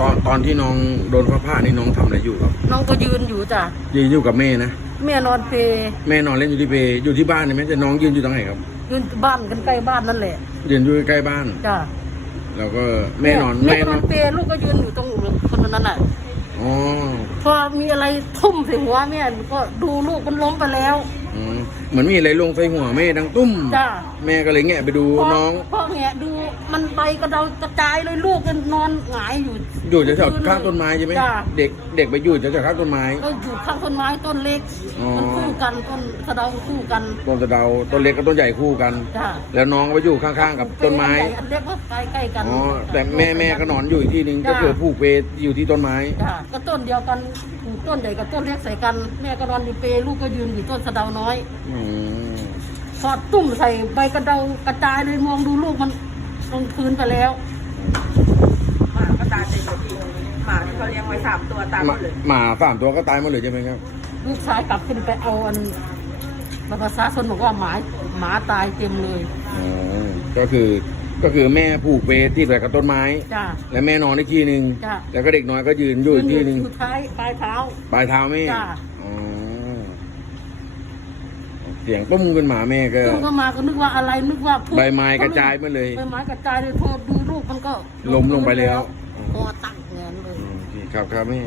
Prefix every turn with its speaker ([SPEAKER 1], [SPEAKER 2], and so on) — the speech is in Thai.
[SPEAKER 1] ตอนตอนที่น้องโดนฟ้าผ่านี่น้องทำอะไรอยู่ครับ
[SPEAKER 2] น้องก็ยืนอยู่จ้ะ
[SPEAKER 1] ยืนอยู่กับแม่นะ
[SPEAKER 2] แม่นอนเปรย์
[SPEAKER 1] แม่นอนเล่นอยู่ที่เปรอยู่ที่บ้านใช่ไหมแต่น้องยืนอยู่ตรงไหนครับ
[SPEAKER 2] ยืนบ้านกันใกล้บ้านนั่นแหละ
[SPEAKER 1] ยืนอยู่ใกล้บ้าน
[SPEAKER 2] จ้ะ
[SPEAKER 1] แล้วก็แม่นอน
[SPEAKER 2] แม่
[SPEAKER 1] แม่
[SPEAKER 2] ก็
[SPEAKER 1] น
[SPEAKER 2] น
[SPEAKER 1] อ
[SPEAKER 2] อนนเปรย์ลูกก็ยืนอยู่ตรงคนนั้นน่ะ
[SPEAKER 1] อ๋อ
[SPEAKER 2] พอมีอะไรทุ่มใส่หัวแม่ก็ดูลูกมันล้มไปแล้ว
[SPEAKER 1] อืมเหมือนมีอะไรลงใส่หัวแม่ดังตุ้ม
[SPEAKER 2] จ้ะ
[SPEAKER 1] แม่ก็เลยแงะไปดู
[SPEAKER 2] พอ
[SPEAKER 1] น้อง
[SPEAKER 2] พอแงะดูมันใบกระเดากระจายเลยลูกมันนอนหงายอยู่
[SPEAKER 1] อยู่แถวๆข้างต้นไม้ใช่ไหม
[SPEAKER 2] จ้ะ
[SPEAKER 1] เด็กเด็กไปอยู่แถวๆข้างต้นไม้
[SPEAKER 2] ก็อยู่ข้างต้นไม้ต้นเล็ก
[SPEAKER 1] อ๋อ
[SPEAKER 2] มันคู่กันต้นกระเดาคู่กัน
[SPEAKER 1] ต้นสะเดาต้นเล็กกับต้นใหญ่คู่กัน
[SPEAKER 2] จ้ะ
[SPEAKER 1] แล้วน้องก็ไปอยู่ข้างๆ กับต้นไม้
[SPEAKER 2] ใหญ่อันเล็กก็ใกล้ใกล้ๆกัน
[SPEAKER 1] อ๋อแต่แม่แม่ก็นอนอยู่อีกที่หนึ่งก็คือผูกเปรอยู่ที่ต้นไม้
[SPEAKER 2] จ้ะก็ต้นเดียวกันปลูกต้นใหญ่กับต้นเล็กใส่กัน แม่ก็นอนอยู่เปรลูกก็ยืนอยู่ต้นสะเดาน้อย
[SPEAKER 1] อืม
[SPEAKER 2] พอตุ่มใส่ใบกระเดากระจายเลยมองดูลูกมันลงพื้นไปแล้ว
[SPEAKER 3] หมาก็ตายเต็มที่หมาที่เขาเลี้ยงไว้สามตัวตาย
[SPEAKER 1] ห
[SPEAKER 3] หม
[SPEAKER 1] มา
[SPEAKER 3] ดเลย
[SPEAKER 1] หมาสามตัวก็ตายหมดเลยใช่ไหมครับ
[SPEAKER 2] ลูกชายกลับขึ้นไปเอาอันบัตรประชาชนบอกว่าหมาหมาตายเต็มเลย
[SPEAKER 1] อ๋อ ก็คือ ก็คือแม่ผูกเปรที่แบบกับต้นไม้
[SPEAKER 2] จ้ะ
[SPEAKER 1] และแม่นอนในที่หนึ่ง
[SPEAKER 2] จ้ะ
[SPEAKER 1] แล้วก็เด็กน้อยก็ยืนอยู่อีกที่หนึ่ง
[SPEAKER 2] สุดท้ายปลายเท้า
[SPEAKER 1] ปลายเท้าแม่
[SPEAKER 2] จ้ะ
[SPEAKER 1] อ๋อเสียงตุ้มเป็นหมาแม่ก็
[SPEAKER 2] ลูกก็มาก็นึกว่าอะไรนึกว่าพวก
[SPEAKER 1] ใบไม้กระจายมาเลย
[SPEAKER 2] ใบไม้กระจายเลยพอดูลูกมันก็
[SPEAKER 1] ล้มลงไปแล้ว
[SPEAKER 2] คอตั้งเงินเลย
[SPEAKER 1] อืมครับครับแม่